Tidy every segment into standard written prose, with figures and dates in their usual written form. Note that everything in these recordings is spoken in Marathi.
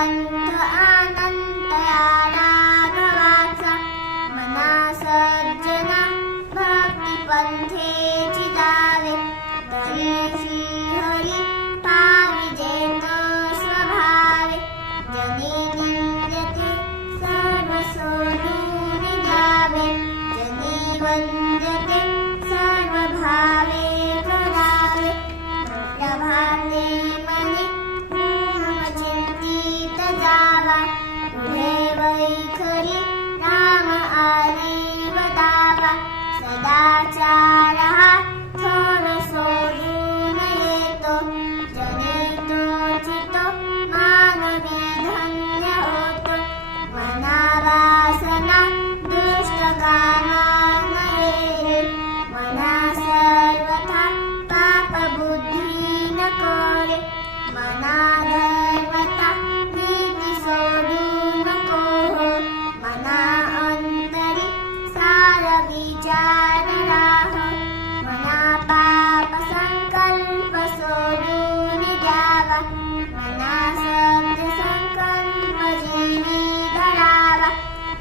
कंठ अनंतया राघवाचा मना सज्जना भक्ती पंथेची जावे तरी श्री हरी पाविजेत स्वभावे जनी निंद्यते सर्व सोडून द्यावे जनी वंद्यते सर्व भावे करावे प्रभाते मने चिंतित जावा पुढे वैखरी राम आरे वदावा सदाचार हा थोर सोडून येतो जनी तोचितो मानवी धन्य होतो मना वासना दुष्ट कामा नये मना सर्वथा पाप बुद्धी नको रे मना धर्मता नीती सोडू नको हो मना अंतरी सार विचार राहो मना पाप संकल्प सोडून द्यावा मना सत्य संकल्प जीवी धरावा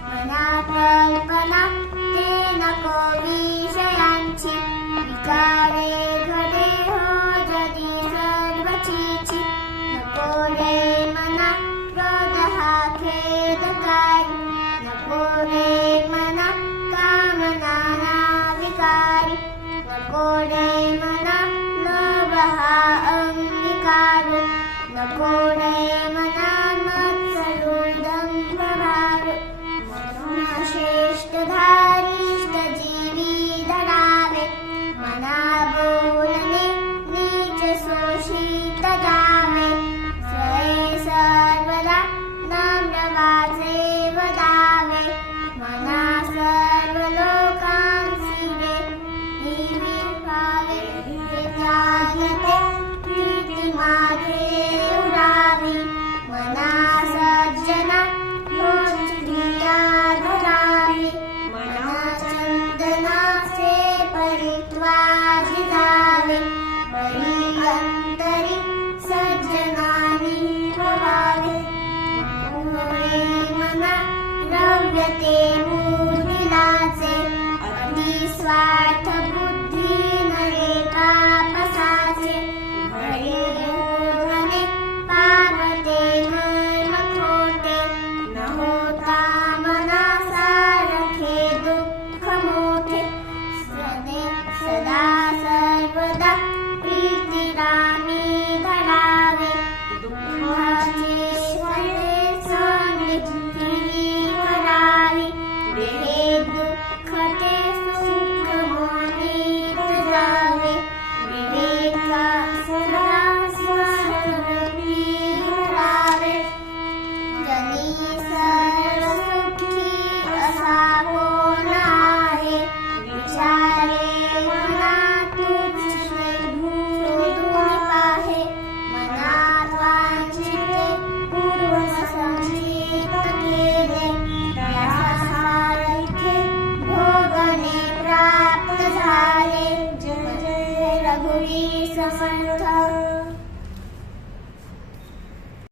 मना कल्पना ते नको विषयांची विकारे घडे हो जदी सर्वचीची नको रे मना क्रोध हा खेदकारी नको रे मना कामना ना विकारी नको रे मना लोभ हा अंगीकारू नको रे मना मत्सरू दंभ भारू मना श्रेष्ठ धारिष्ठ जीवी धरावे मना बोलणे नीच शोषित जावे स्वये सर्वदा नम्र वाचे वदावे मना सर्व लोकांसी रे हिरी पावे त्यागते प्रीती मागे उडावी मना सज्जना प्रिया धरावी मना चंदनाचे परित्वाजी जावे बळी अंतरी सज्जनानी भवावे रे मना द्रव्य ते मूर्मिलाचे अति स्वार्थ